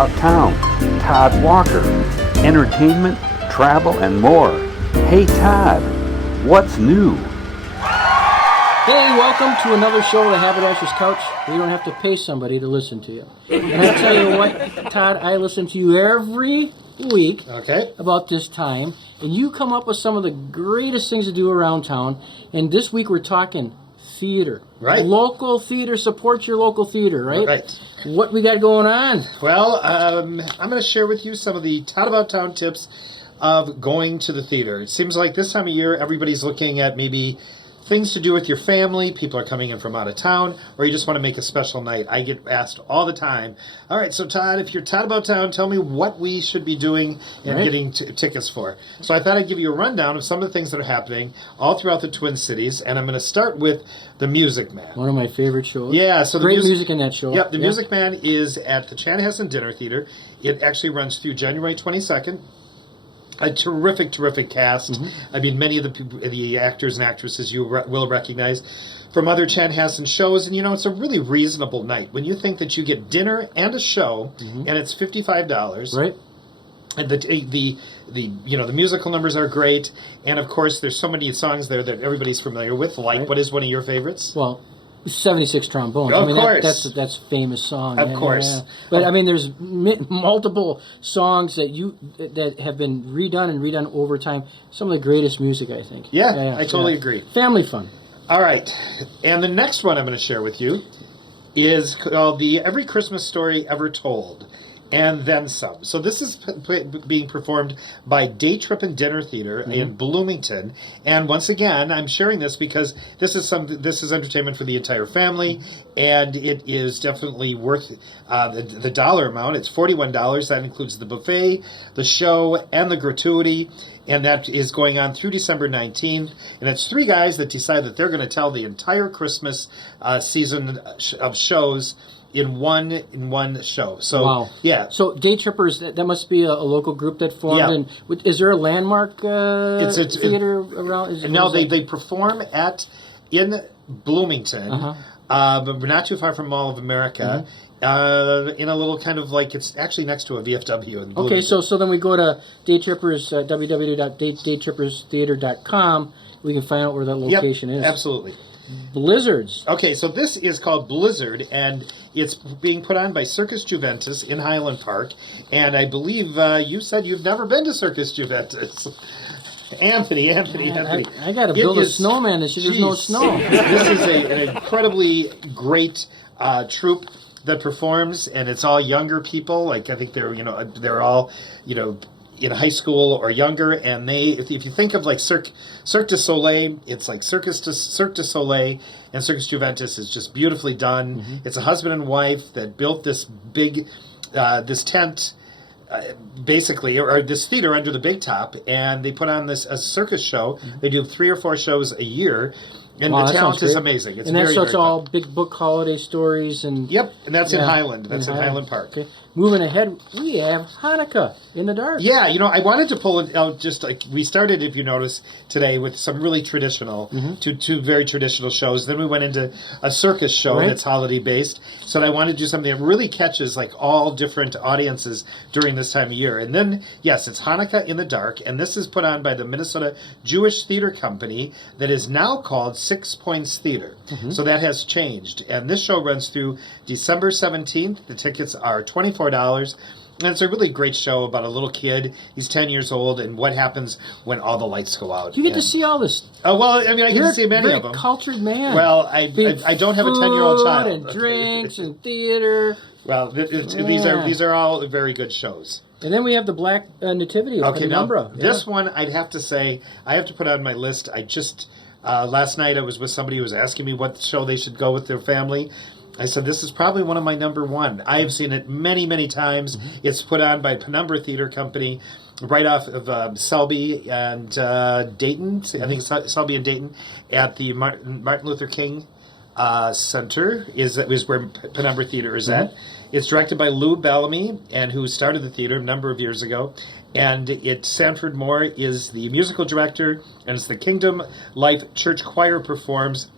About Town, Todd Walker, entertainment, travel, and more. Hey Todd, what's new? Hey, welcome to another show of the Haberdasher's Couch, where you don't have to pay somebody to listen to you. And I tell you what, Todd, I listen to you every week about this time, and you come up with some of the greatest things to do around town. And this week we're talking theater. Right. Local theater. Support your local theater, right? Right. What we got going on? Well, I'm going to share with you some of the Todd About Town tips of going to the theater. It seems like this time of year, everybody's looking at maybe things to do with your family. People are coming in from out of town, or you just want to make a special night. I get asked all the time, all right, so Todd, if you're Todd About Town, tell me what we should be doing and getting tickets for. So I thought I'd give you a rundown of some of the things that are happening all throughout the Twin Cities, and I'm going to start with The Music Man. One of my favorite shows. Yeah, so great music in that show. Yep, The Music Man is at the Chanukah Dinner Theater. It actually runs through January 22nd. A terrific, terrific cast. Mm-hmm. I mean, many of the actors and actresses you will recognize from other Chanhassen shows, and it's a really reasonable night when you think that you get dinner and a show, and it's $55. Right. And the musical numbers are great, and of course there's so many songs there that everybody's familiar with. Like, what is one of your favorites? Well, 76 Trombones. Of course. That's a famous song. Of course. Yeah. But I mean, there's multiple songs that have been redone over time. Some of the greatest music, I think. Yeah, I totally agree. Family fun. All right. And the next one I'm going to share with you is called the Every Christmas Story Ever Told, and then some. So this is being performed by Day Trip and Dinner Theater in Bloomington. And once again, I'm sharing this because this is entertainment for the entire family, and it is definitely worth the dollar amount. It's $41. That includes the buffet, the show, and the gratuity. And that is going on through December 19th. And it's three guys that decide that they're going to tell the entire Christmas season of shows in one show. So wow. Yeah. So Day Trippers, that must be a local group that formed. Yeah. And is there a landmark theater around? No, they perform in Bloomington, but we're not too far from Mall of America. In a little kind of like, it's actually next to a VFW in Bloomington. Okay, so then we go to Day Trippers, www.daytrippers.theater.com. We can find out where that location is. Absolutely. Blizzards. Okay, so this is called Blizzard, and it's being put on by Circus Juventus in Highland Park. And I believe you said you've never been to Circus Juventus. Anthony. I got to build a snowman this year. There's no snow. This is an incredibly great troupe that performs, and it's all younger people. Like, I think they're all in high school or younger, and if you think of like Cirque du Soleil, it's like Cirque du Soleil, and Circus Juventus is just beautifully done. It's a husband and wife that built this big this tent basically, or this theater under the big top, and they put on a circus show. They do 3 or 4 shows a year. And the talent is amazing. It's it's all big book holiday stories and. Yep, and that's in Highland. That's in Highland Park. Okay. Moving ahead, we have Hanukkah in the dark. Yeah, I wanted to pull it out. Just like we started, if you notice, today with some really traditional, two very traditional shows. Then we went into a circus show that's holiday based. So I wanted to do something that really catches like all different audiences during this time of year. And then yes, it's Hanukkah in the dark, and this is put on by the Minnesota Jewish Theater Company that is now called 6 Points Theater. So that has changed, and this show runs through December 17th. The tickets are $24. And it's a really great show about a little kid. He's 10 years old, and what happens when all the lights go out. You get to see all this. Oh, well, I mean, I get to see many of them. You're a cultured man. Well, I don't have a 10-year-old child. And drinks and theater. Well, these are all very good shows. And then we have the Black Nativity of Penumbra. This one, I'd have to say, I have to put on my list. I just, last night I was with somebody who was asking me what show they should go with their family. I said, this is probably one of my number one. I have seen it many, many times. It's put on by Penumbra Theater Company right off of Selby and Dayton. I think it's Selby and Dayton at the Martin Luther King Center is where Penumbra Theater is at. It's directed by Lou Bellamy, and who started the theater a number of years ago. And Sanford Moore is the musical director, and it's the Kingdom Life Church Choir performs.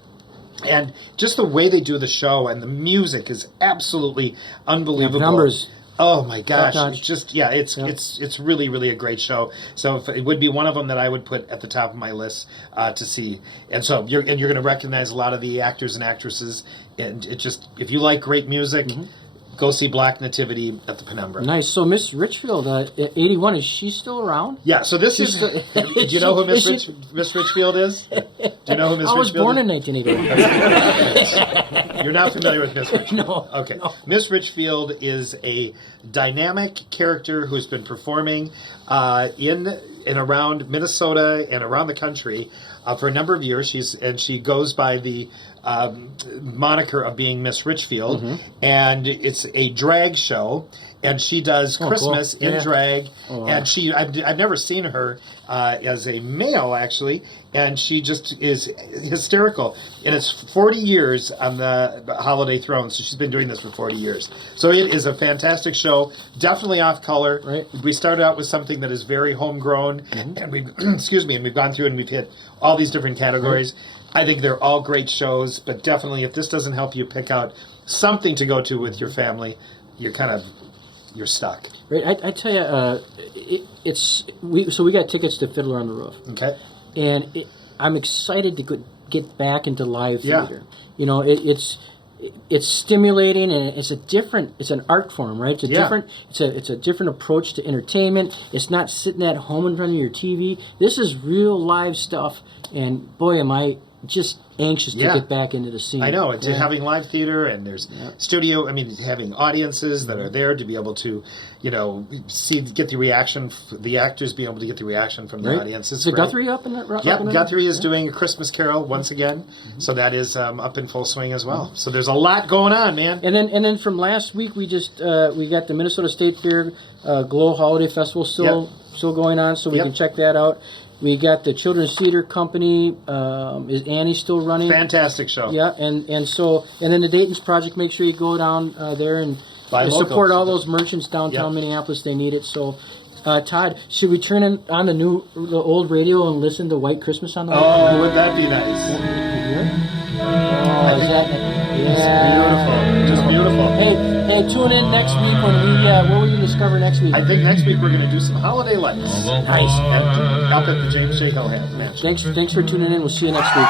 And just the way they do the show and the music is absolutely unbelievable. Numbers Oh my gosh! Top-notch. It's just it's really really a great show. So it would be one of them that I would put at the top of my list to see. And so you're going to recognize a lot of the actors and actresses. And it just, if you like great music, go see Black Nativity at the Penumbra. Nice. So Miss Richfield, 81, is she still around? Yeah. So this is. Do you know who Miss Richfield is? Do you know who Miss Richfield is? I was born in 1981. You're not familiar with Miss Richfield? No. Okay. No. Miss Richfield is a dynamic character who's been performing in and around Minnesota and around the country for a number of years. She goes by the moniker of being Miss Richfield, and it's a drag show. And she does Christmas in drag, and I've never seen her as a male, actually, and she just is hysterical. And it's 40 years on the Holiday Throne, so she's been doing this for 40 years. So it is a fantastic show, definitely off color. Right. We started out with something that is very homegrown, and we've and we've gone through and we've hit all these different categories. I think they're all great shows, but definitely if this doesn't help you pick out something to go to with your family, you're stuck. Right. I tell you, we got tickets to Fiddler on the Roof. Okay. And I'm excited to get back into live Yeah. theater. You know, it's stimulating, and it's an art form, right? It's a different approach to entertainment. It's not sitting at home in front of your TV. This is real live stuff, and boy, am I just anxious to get back into the scene. I know. It's having live theater, and there's studio. I mean, having audiences that are there to be able to, get the reaction. The actors being able to get the reaction from the audience. Is Guthrie up in that? Yep, Guthrie is doing a Christmas Carol once again, so that is up in full swing as well. So there's a lot going on, man. And then from last week, we just we got the Minnesota State Fair Glow Holiday Festival still going on, so we can check that out. We got the Children's Theater Company. Is Annie still running? Fantastic show. Yeah, and then the Dayton's Project. Make sure you go down there and support all those merchants downtown Minneapolis. They need it. So, Todd, should we turn on the old radio and listen to White Christmas on the radio? Oh, would that be nice? It's beautiful. Just beautiful. Hey, tune in next week when what will we discover next week? I think next week we're going to do some holiday lights. Nice. And up at the James J. Hill Mansion. Thanks for tuning in. We'll see you next week.